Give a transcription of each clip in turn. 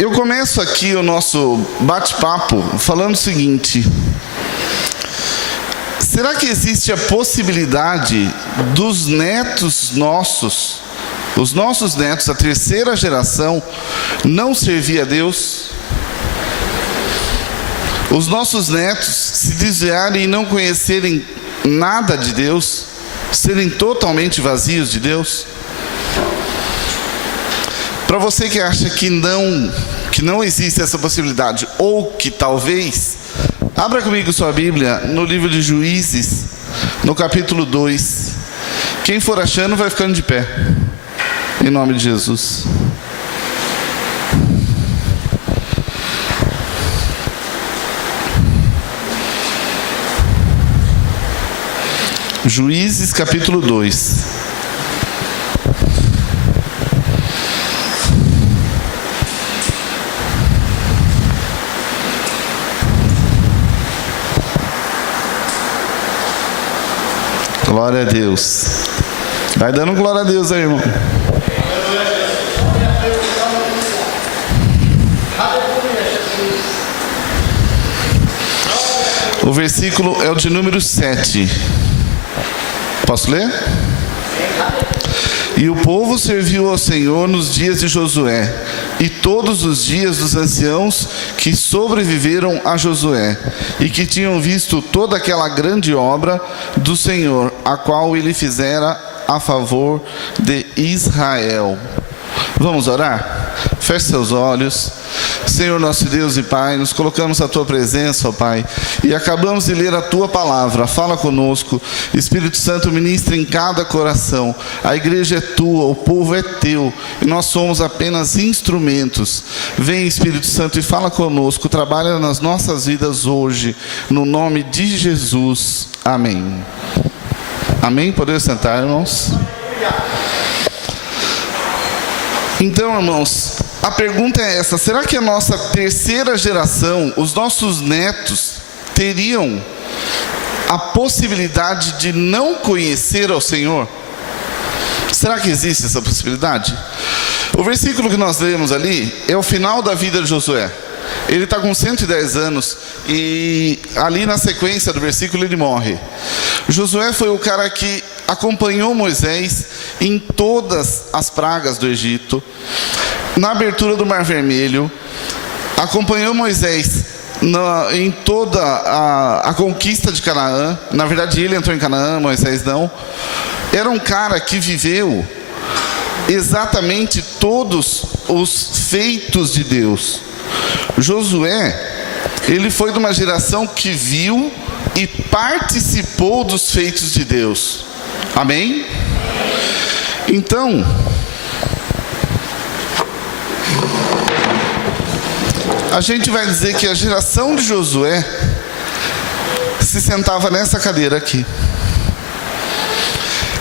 Eu começo aqui o nosso bate-papo falando o seguinte: será que existe a possibilidade dos netos nossos, os nossos netos, a terceira geração, não servir a Deus? Os nossos netos se desviarem e não conhecerem nada de Deus, serem totalmente vazios de Deus? Para você que acha que não existe essa possibilidade, ou que talvez, abra comigo sua Bíblia no livro de Juízes, no capítulo 2. Quem for achando vai ficando de pé, em nome de Jesus. Juízes capítulo 2. Glória a Deus. Vai dando glória a Deus aí, irmão. O versículo é o de número 7. Posso ler? E o povo serviu ao Senhor nos dias de Josué, e todos os dias dos anciãos que sobreviveram a Josué, e que tinham visto toda aquela grande obra do Senhor, a qual ele fizera a favor de Israel. Vamos orar? Feche seus olhos. Senhor nosso Deus e Pai, nos colocamos à Tua presença, ó Pai, e acabamos de ler a Tua palavra. Fala conosco, Espírito Santo, ministra em cada coração. A igreja é Tua, o povo é Teu, e nós somos apenas instrumentos. Vem, Espírito Santo, e fala conosco, trabalha nas nossas vidas hoje, no nome de Jesus. Amém. Amém? Podemos sentar, irmãos? Então, irmãos, a pergunta é essa: será que a nossa terceira geração, os nossos netos, teriam a possibilidade de não conhecer ao Senhor? Será que existe essa possibilidade? O versículo que nós lemos ali é o final da vida de Josué. Ele está com 110 anos e ali na sequência do versículo ele morre. Josué foi o cara que acompanhou Moisés em todas as pragas do Egito, na abertura do Mar Vermelho, acompanhou Moisés em toda a conquista de Canaã. Na verdade ele entrou em Canaã, Moisés não. Era um cara que viveu exatamente todos os feitos de Deus. Josué, ele foi de uma geração que viu e participou dos feitos de Deus. Amém? Então, a gente vai dizer que a geração de Josué se sentava nessa cadeira aqui.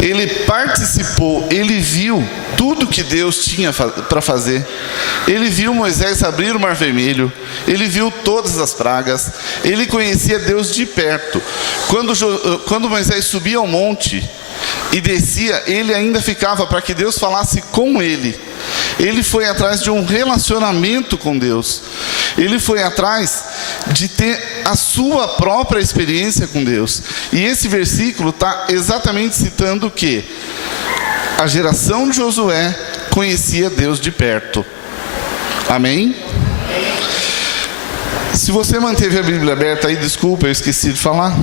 Ele participou, ele viu tudo que Deus tinha para fazer. Ele viu Moisés abrir o Mar Vermelho, ele viu todas as pragas, ele conhecia Deus de perto. Quando Moisés subia ao monte e descia, ele ainda ficava para que Deus falasse com ele. Ele foi atrás de um relacionamento com Deus. Ele foi atrás de ter a sua própria experiência com Deus. E esse versículo está exatamente citando o quê? A geração de Josué conhecia Deus de perto. Amém? Se você manteve a Bíblia aberta aí, desculpa, eu esqueci de falar.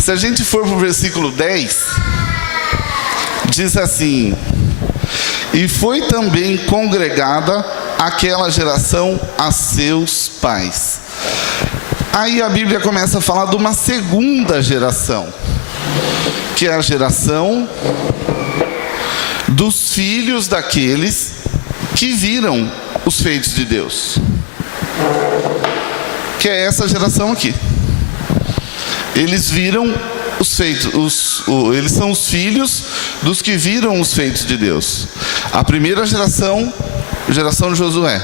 Se a gente for para o versículo 10, diz assim: e foi também congregada aquela geração a seus pais. Aí a Bíblia começa a falar de uma segunda geração, que é a geração dos filhos daqueles que viram os feitos de Deus, que é essa geração aqui. Eles viram os feitos, eles são os filhos dos que viram os feitos de Deus. A primeira geração de Josué,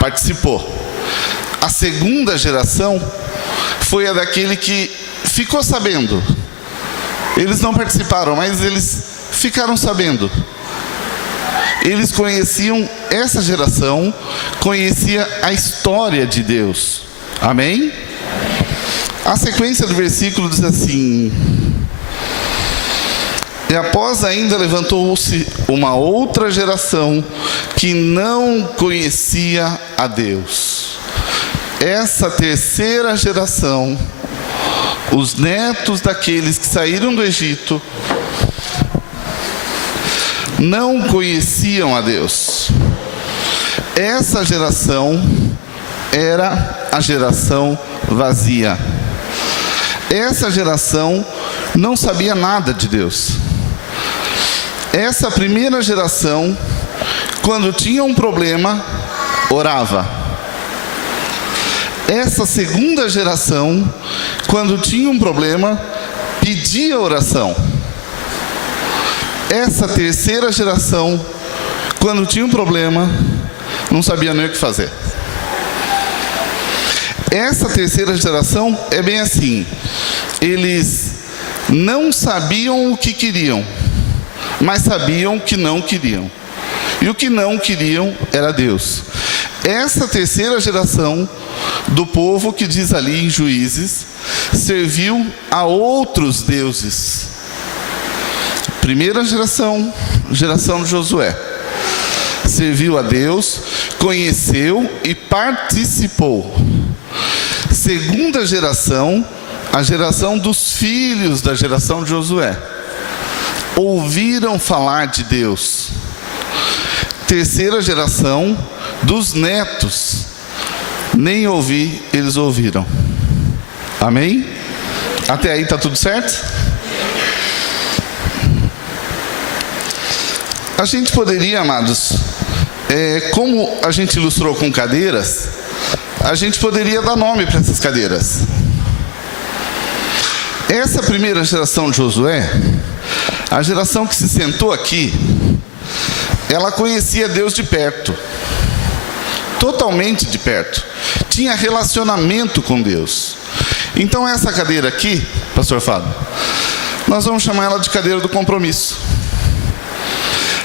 participou. A segunda geração foi a daquele que ficou sabendo. Eles não participaram, mas eles ficaram sabendo. eles conheciam, essa geração conhecia a história de Deus. Amém? A sequência do versículo diz assim: e após ainda levantou-se uma outra geração que não conhecia a Deus. Essa terceira geração, os netos daqueles que saíram do Egito, não conheciam a Deus. Essa geração era a geração vazia. Essa geração não sabia nada de Deus. Essa primeira geração, quando tinha um problema, orava. Essa segunda geração, quando tinha um problema, pedia oração. Essa terceira geração, quando tinha um problema, não sabia nem o que fazer. Essa terceira geração é bem assim: eles não sabiam o que queriam, mas sabiam que não queriam. E o que não queriam era Deus. Essa terceira geração do povo, que diz ali em Juízes, serviu a outros deuses. Primeira geração, geração de Josué, serviu a Deus, conheceu e participou. Segunda geração, a geração dos filhos da geração de Josué, ouviram falar de Deus. Terceira geração, dos netos, nem ouvir eles ouviram. Amém? Até aí está tudo certo? A gente poderia, amados, como a gente ilustrou com cadeiras, a gente poderia dar nome para essas cadeiras. Essa primeira geração de Josué, a geração que se sentou aqui, ela conhecia Deus de perto, totalmente de perto, tinha relacionamento com Deus. Então essa cadeira aqui, pastor Fábio, nós vamos chamar ela de cadeira do compromisso.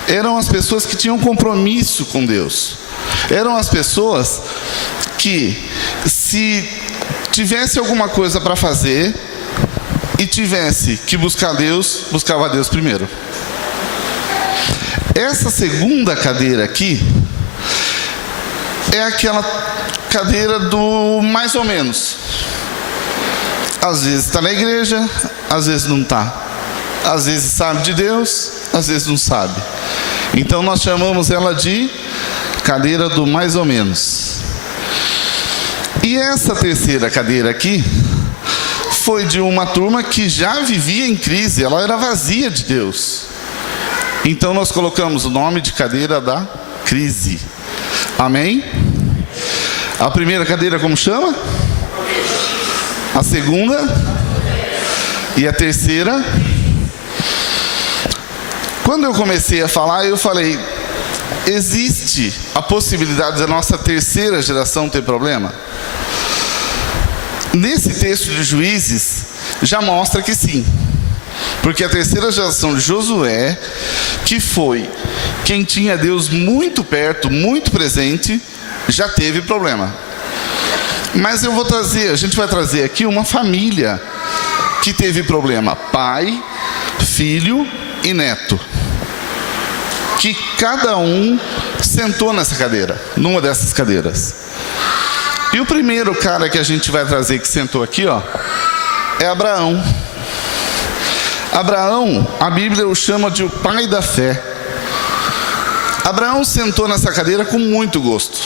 Eram as pessoas que tinham compromisso com Deus. Eram as pessoas que, se tivesse alguma coisa para fazer e tivesse que buscar Deus, buscava Deus primeiro. Essa segunda cadeira aqui é aquela cadeira do mais ou menos. Às vezes está na igreja, às vezes não está. Às vezes sabe de Deus, às vezes não sabe. Então nós chamamos ela de cadeira do mais ou menos. E essa terceira cadeira aqui foi de uma turma que já vivia em crise, ela era vazia de Deus. Então nós colocamos o nome de cadeira da crise. Amém? A primeira cadeira como chama? A segunda? E a terceira? Quando eu comecei a falar, eu falei: existe a possibilidade da nossa terceira geração ter problema? Nesse texto de Juízes, já mostra que sim. Porque a terceira geração de Josué, que foi quem tinha Deus muito perto, muito presente, já teve problema. Mas a gente vai trazer aqui uma família que teve problema: pai, filho e neto. Que cada um sentou nessa cadeira, numa dessas cadeiras. E o primeiro cara que a gente vai trazer que sentou aqui, ó, é Abraão. Abraão, a Bíblia o chama de o pai da fé. Abraão sentou nessa cadeira com muito gosto.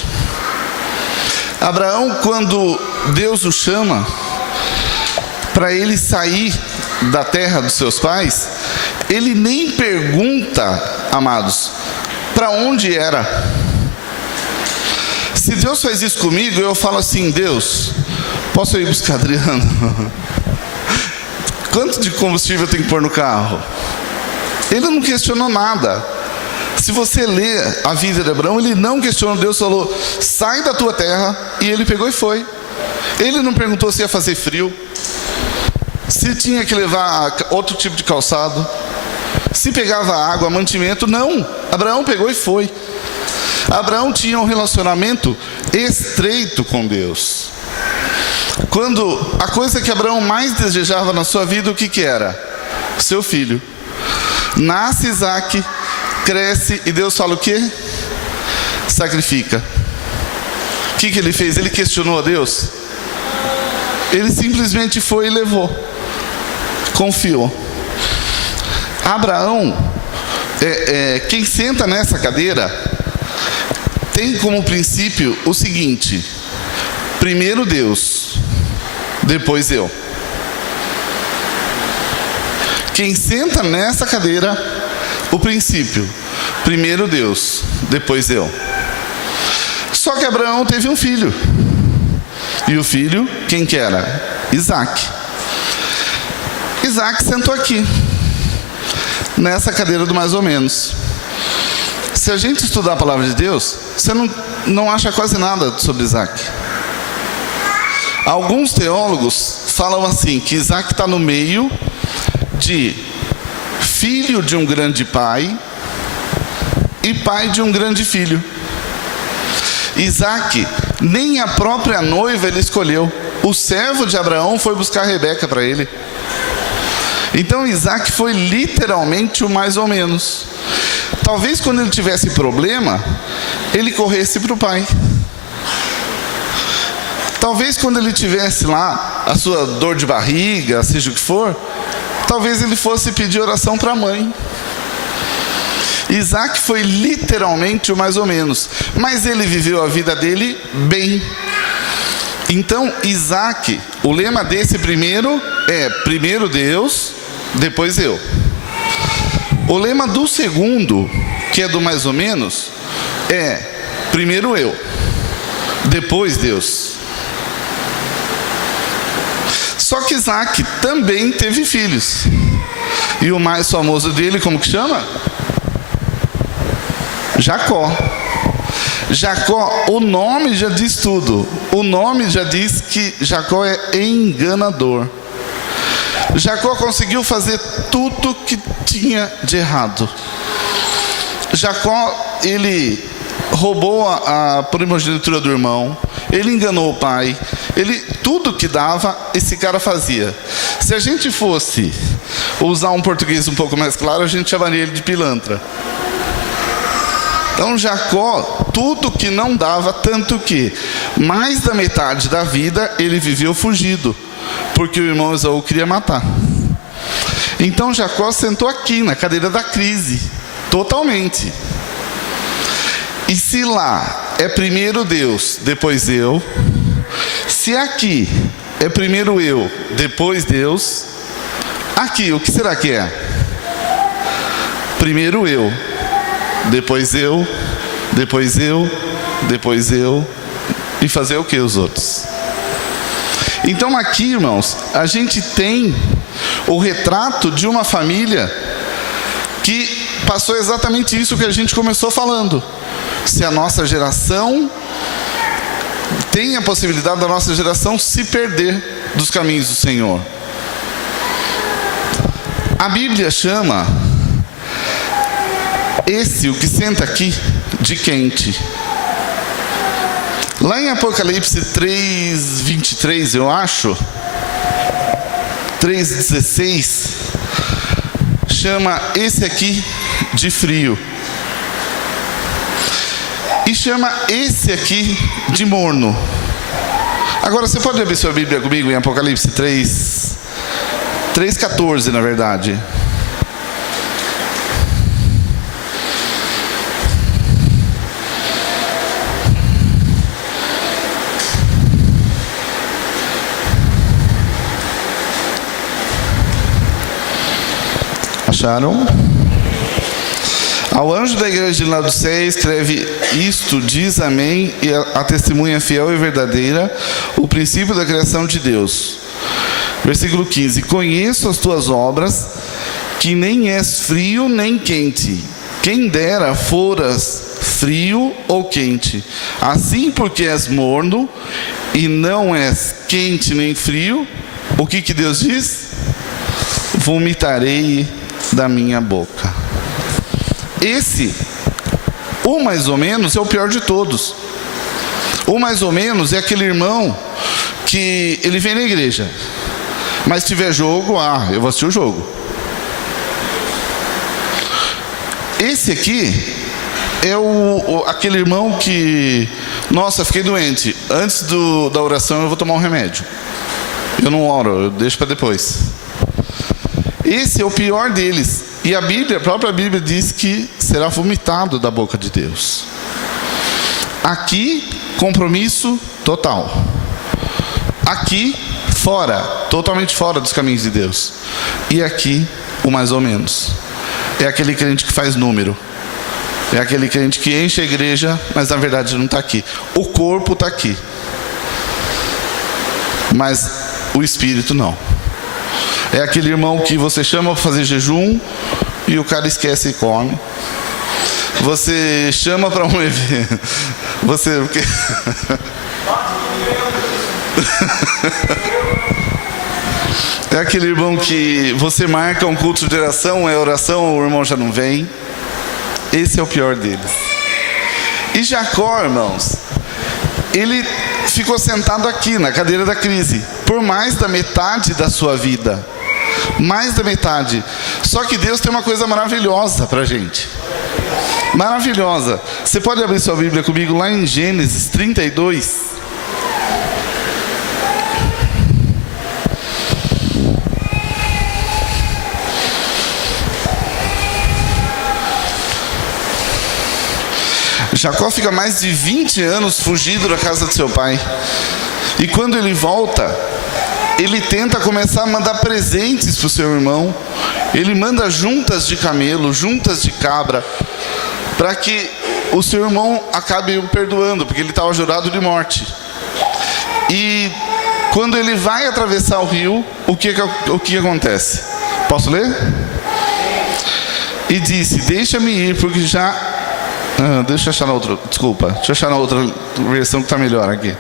Abraão, quando Deus o chama para ele sair da terra dos seus pais, ele nem pergunta, amados, para onde era. Se Deus faz isso comigo, eu falo assim: Deus, posso ir buscar Adriano? Quanto de combustível eu tenho que pôr no carro? Ele não questionou nada. Se você ler a vida de Abraão, ele não questionou. Deus falou: sai da tua terra, e ele pegou e foi. Ele não perguntou se ia fazer frio, se tinha que levar outro tipo de calçado, se pegava água, mantimento. Não, Abraão pegou e foi. Abraão tinha um relacionamento estreito com Deus. Quando a coisa que Abraão mais desejava na sua vida, o que era? Seu filho. Nasce Isaac, cresce e Deus fala o quê? Sacrifica. O que ele fez? Ele questionou a Deus? Ele simplesmente foi e levou. Confiou. Abraão, quem senta nessa cadeira, tem como princípio o seguinte: primeiro Deus, depois eu. Quem senta nessa cadeira, o princípio, primeiro Deus, depois eu. Só que Abraão teve um filho. E o filho, quem que era? Isaac. Isaac sentou aqui, nessa cadeira do mais ou menos. Se a gente estudar a palavra de Deus, você não acha quase nada sobre Isaac. Alguns teólogos falam assim, que Isaac está no meio de filho de um grande pai e pai de um grande filho. Isaac, nem a própria noiva ele escolheu. O servo de Abraão foi buscar Rebeca para ele. Então Isaac foi literalmente o mais ou menos. Talvez quando ele tivesse problema, ele corresse para o pai. Talvez quando ele tivesse lá a sua dor de barriga, seja o que for, talvez ele fosse pedir oração para a mãe. Isaac foi literalmente o mais ou menos, mas ele viveu a vida dele bem. Então Isaac, o lema desse primeiro é primeiro Deus, depois eu. O lema do segundo, que é do mais ou menos, é primeiro eu, depois Deus. Só que Isaac também teve filhos. E o mais famoso dele, como que chama? Jacó. Jacó, o nome já diz tudo. O nome já diz que Jacó é enganador. Jacó conseguiu fazer tudo que tinha de errado. Jacó, ele roubou a primogenitura do irmão, ele enganou o pai, tudo que dava, esse cara fazia. Se a gente fosse usar um português um pouco mais claro, a gente chamaria ele de pilantra. Então Jacó, tudo que não dava, tanto que mais da metade da vida ele viveu fugido, porque o irmão Esaú queria matar. Então Jacó sentou aqui na cadeira da crise, totalmente. E se lá é primeiro Deus, depois eu, se aqui é primeiro eu, depois Deus, aqui o que será que é? Primeiro eu, depois eu, depois eu, depois eu, e fazer o que os outros? Então aqui, irmãos, a gente tem o retrato de uma família que passou exatamente isso que a gente começou falando. Se a nossa geração tem a possibilidade da nossa geração se perder dos caminhos do Senhor. A Bíblia chama o que senta aqui, de quente. Lá em Apocalipse 3:23, eu acho, 3:16, chama esse aqui de frio. E chama esse aqui de morno. Agora, você pode abrir sua Bíblia comigo em Apocalipse 3:14, na verdade. Acharam? Ao anjo da igreja de Laodiceia escreve isto, diz amém, e a testemunha fiel e verdadeira, o princípio da criação de Deus. Versículo 15: conheço as tuas obras, que nem és frio nem quente. Quem dera foras frio ou quente. Assim, porque és morno e não és quente nem frio, o que Deus diz? Vomitarei da minha boca. Esse O mais ou menos é o pior de todos. O mais ou menos é aquele irmão que ele vem na igreja, mas se tiver jogo, eu vou assistir o jogo. Esse aqui é aquele irmão que, nossa, fiquei doente, antes da oração eu vou tomar um remédio. Eu não oro, eu deixo para depois. Esse é o pior deles. E a própria Bíblia diz que será vomitado da boca de Deus. Aqui, compromisso total. Aqui, fora, totalmente fora dos caminhos de Deus. E aqui, o mais ou menos. É aquele crente que faz número. É aquele crente que enche a igreja, mas na verdade não está aqui. O corpo está aqui, mas o espírito não. É aquele irmão que você chama para fazer jejum e o cara esquece e come. Você chama para um evento. É aquele irmão que você marca um culto de oração, é oração, o irmão já não vem. Esse é o pior deles. E Jacó, irmãos, ele ficou sentado aqui na cadeira da crise por mais da metade da sua vida. Mais da metade. Só que Deus tem uma coisa maravilhosa pra gente. Maravilhosa. Você pode abrir sua Bíblia comigo lá em Gênesis 32. Jacó fica mais de 20 anos fugido da casa de seu pai. E quando ele volta, ele tenta começar a mandar presentes para o seu irmão. Ele manda juntas de camelo, juntas de cabra, para que o seu irmão acabe o perdoando, porque ele estava jurado de morte. E quando ele vai atravessar o rio, o que acontece? Posso ler? E disse: deixa-me ir, porque já... deixa eu achar na outra, desculpa. Deixa eu achar na outra versão que está melhor aqui.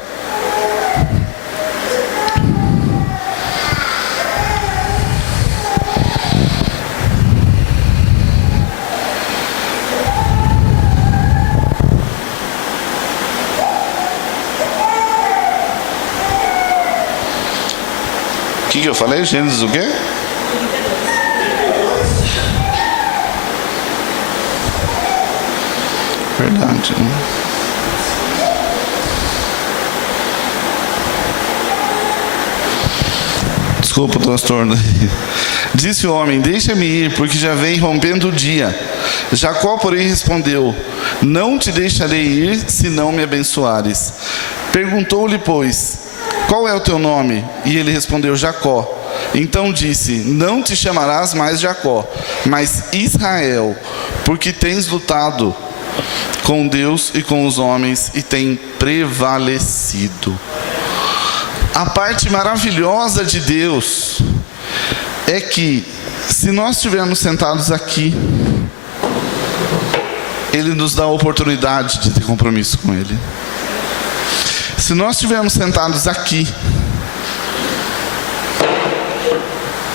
O que eu falei? Gênesis o quê? Verdade, né? Desculpa o transtorno. Disse o homem: deixa-me ir, porque já vem rompendo o dia. Jacó, porém, respondeu: não te deixarei ir, se não me abençoares. Perguntou-lhe, pois: qual é o teu nome? E ele respondeu: Jacó. Então disse: não te chamarás mais Jacó, mas Israel, porque tens lutado com Deus e com os homens e tem prevalecido. A parte maravilhosa de Deus é que, se nós estivermos sentados aqui, Ele nos dá a oportunidade de ter compromisso com Ele. Se nós estivermos sentados aqui,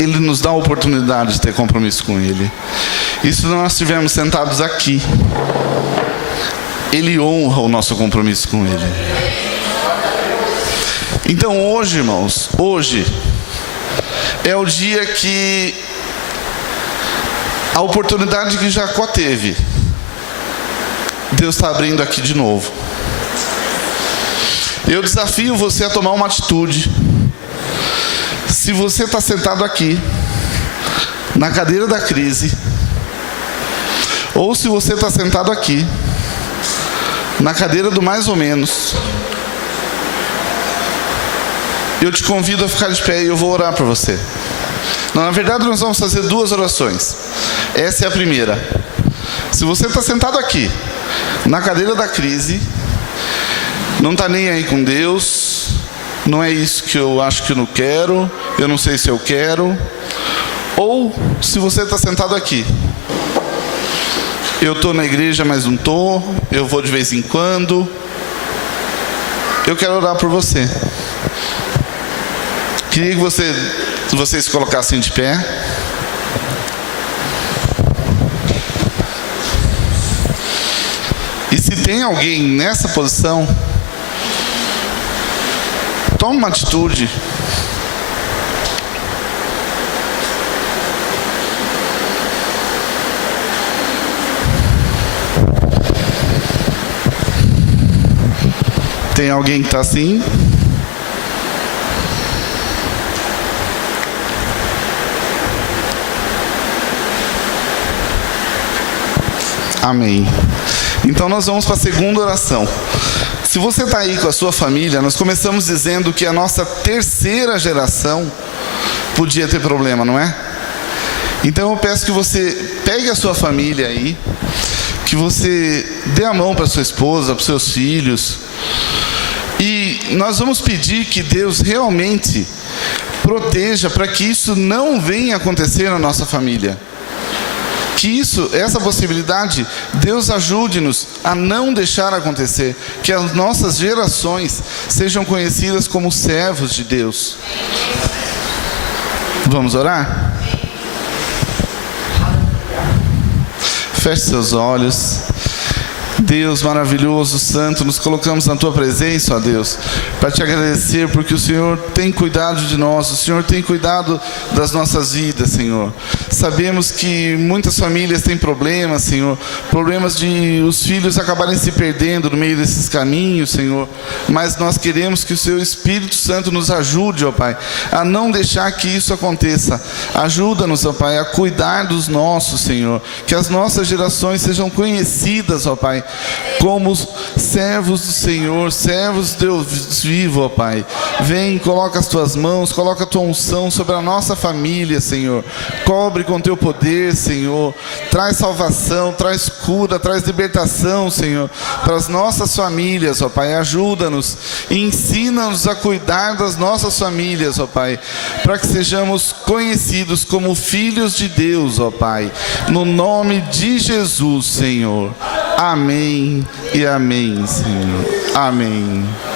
Ele nos dá a oportunidade de ter compromisso com Ele. E se nós estivermos sentados aqui, Ele honra o nosso compromisso com Ele. Então hoje, irmãos, hoje é o dia que a oportunidade que Jacó teve, Deus está abrindo aqui de novo. Eu desafio você a tomar uma atitude. Se você está sentado aqui, na cadeira da crise, ou se você está sentado aqui, na cadeira do mais ou menos, eu te convido a ficar de pé e eu vou orar por você. Não, na verdade, nós vamos fazer duas orações. Essa é a primeira. Se você está sentado aqui, na cadeira da crise, não está nem aí com Deus, não é isso que eu acho que eu não quero, eu não sei se eu quero. Ou se você está sentado aqui, eu estou na igreja, mas não estou, eu vou de vez em quando, eu quero orar por você. Queria que vocês se colocassem de pé. Tem alguém nessa posição? Toma uma atitude. Tem alguém que está assim? Amém. Então nós vamos para a segunda oração. Se você está aí com a sua família, nós começamos dizendo que a nossa terceira geração podia ter problema, não é? Então eu peço que você pegue a sua família aí, que você dê a mão para sua esposa, para seus filhos, e nós vamos pedir que Deus realmente proteja para que isso não venha acontecer na nossa família. Que essa possibilidade, Deus ajude-nos a não deixar acontecer, que as nossas gerações sejam conhecidas como servos de Deus. Vamos orar? Feche seus olhos. Deus maravilhoso, santo, nos colocamos na Tua presença, ó Deus, para Te agradecer porque o Senhor tem cuidado de nós, o Senhor tem cuidado das nossas vidas, Senhor. Sabemos que muitas famílias têm problemas, Senhor, problemas de os filhos acabarem se perdendo no meio desses caminhos, Senhor, mas nós queremos que o Seu Espírito Santo nos ajude, ó Pai, a não deixar que isso aconteça. Ajuda-nos, ó Pai, a cuidar dos nossos, Senhor, que as nossas gerações sejam conhecidas, ó Pai, como servos do Senhor, servos de Deus vivo, ó Pai. Vem, coloca as Tuas mãos, coloca a Tua unção sobre a nossa família, Senhor. Cobre com Teu poder, Senhor. Traz salvação, traz cura, traz libertação, Senhor, para as nossas famílias, ó Pai. Ajuda-nos e ensina-nos a cuidar das nossas famílias, ó Pai, para que sejamos conhecidos como filhos de Deus, ó Pai. No nome de Jesus, Senhor. Amém e amém, Senhor. Amém.